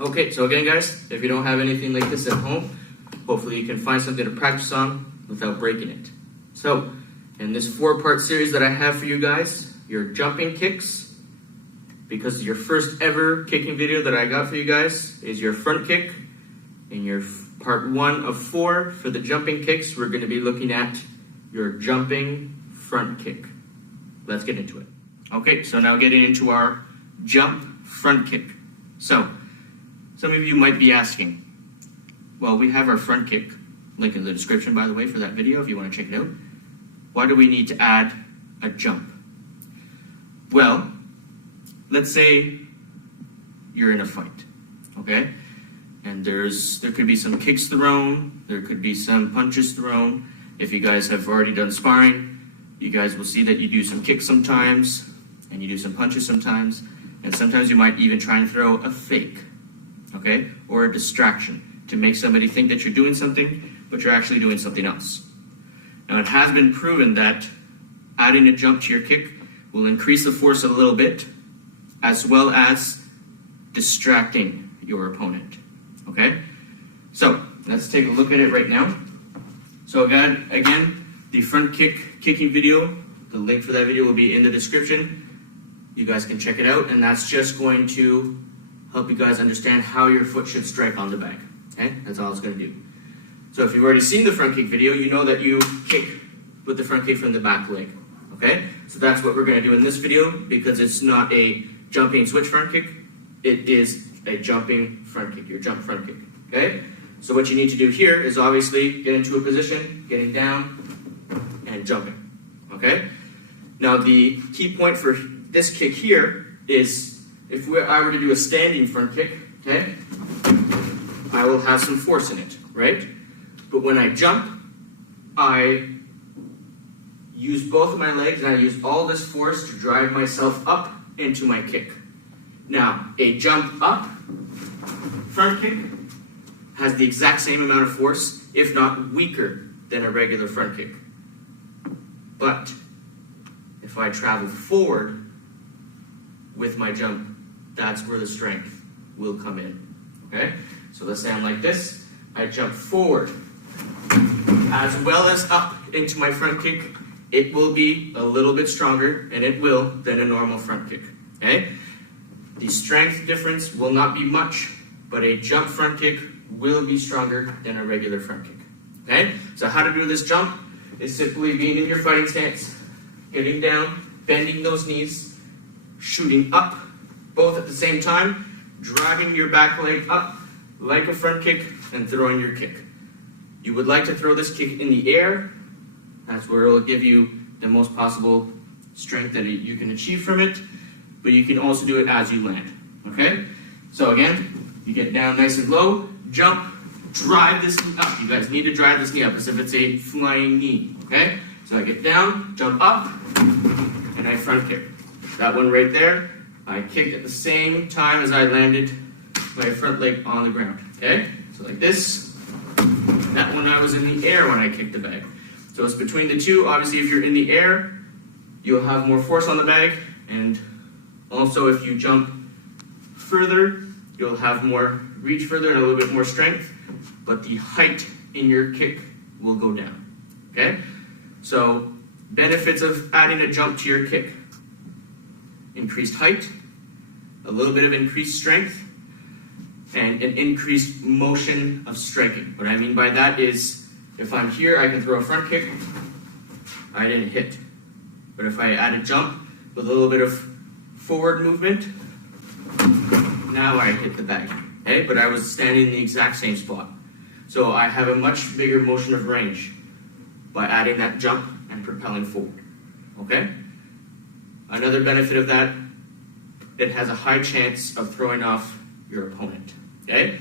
Okay, so again guys, if you don't have anything like this at home, hopefully you can find something to practice on without breaking it. So, in this 4-part series that I have for you guys, your jumping kicks, because your first ever kicking video that I got for you guys is your front kick. In your part 1 of 4 for the jumping kicks, we're going to be looking at your jumping front kick. Let's get into it. Okay, so now getting into our jump front kick. So, some of you might be asking, well, we have our front kick, link in the description by the way for that video if you want to check it out. Why do we need to add a jump? Well, let's say you're in a fight, okay? And there could be some kicks thrown, there could be some punches thrown. If you guys have already done sparring, you guys will see that you do some kicks sometimes, and you do some punches sometimes, and sometimes you might even try and throw a fake, okay? Or a distraction to make somebody think that you're doing something, but you're actually doing something else. Now it has been proven that adding a jump to your kick will increase the force a little bit, as well as distracting your opponent. Okay? So, let's take a look at it right now. So again, the front kicking video, the link for that video will be in the description. You guys can check it out, and that's just going to help you guys understand how your foot should strike on the bag. Okay? That's all it's going to do. So if you've already seen the front kick video, you know that you kick with the front kick from the back leg. Okay? So that's what we're going to do in this video, because it's not a jumping switch front kick, it is a jumping front kick, your jump front kick. Okay? So what you need to do here is obviously get into a position, getting down, and jumping. Okay? Now the key point for this kick here is if I were to do a standing front kick, okay, I will have some force in it, right? But when I jump, I use both of my legs and I use all this force to drive myself up into my kick. Now, a jump up front kick has the exact same amount of force, if not weaker, than a regular front kick. But if I travel forward with my jump, that's where the strength will come in. Okay? So let's say I'm like this. I jump forward as well as up into my front kick. It will be a little bit stronger, and it will, than a normal front kick. Okay? The strength difference will not be much, but a jump front kick will be stronger than a regular front kick. Okay? So how to do this jump is simply being in your fighting stance, getting down, bending those knees, shooting up, both at the same time, driving your back leg up like a front kick, and throwing your kick. You would like to throw this kick in the air. That's where it will give you the most possible strength that you can achieve from it, but you can also do it as you land. Okay? So again, you get down nice and low, jump, drive this knee up. You guys need to drive this knee up as if it's a flying knee. Okay? So I get down, jump up, and I front kick. That one right there, I kicked at the same time as I landed my front leg on the ground. Okay? So like this. That one I was in the air when I kicked the bag. So it's between the two. Obviously, if you're in the air, you'll have more force on the bag, and also if you jump further, you'll have more reach further and a little bit more strength, but the height in your kick will go down. Okay? So benefits of adding a jump to your kick: increased height, a little bit of increased strength, and an increased motion of striking. What I mean by that is, if I'm here, I can throw a front kick, I didn't hit. But if I add a jump with a little bit of forward movement, now I hit the bag. Okay? But I was standing in the exact same spot. So I have a much bigger motion of range by adding that jump and propelling forward. Okay? Another benefit of that, it has a high chance of throwing off your opponent. Okay?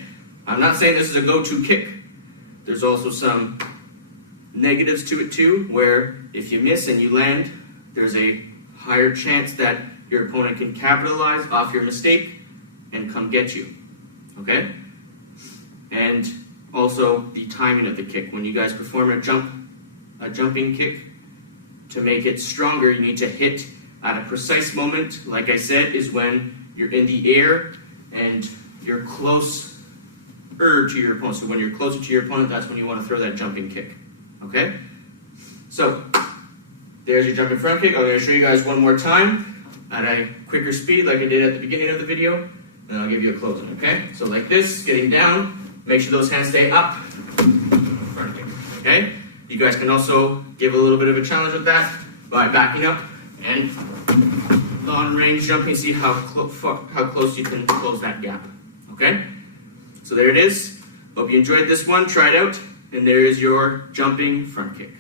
I'm not saying this is a go-to kick. There's also some negatives to it too, where if you miss and you land, there's a higher chance that your opponent can capitalize off your mistake and come get you. Okay? And also the timing of the kick. When you guys perform a jumping kick, to make it stronger, you need to hit at a precise moment. Like I said, is when you're in the air and you're closer to your opponent. So when you're closer to your opponent, that's when you want to throw that jumping kick. Okay? So, there's your jumping front kick. I'm going to show you guys one more time at a quicker speed like I did at the beginning of the video. And I'll give you a closing, okay? So like this, getting down, make sure those hands stay up, front kick, okay? You guys can also give a little bit of a challenge with that by backing up and long range jumping, see how close you can close that gap, okay? So there it is. Hope you enjoyed this one, try it out, and there is your jumping front kick.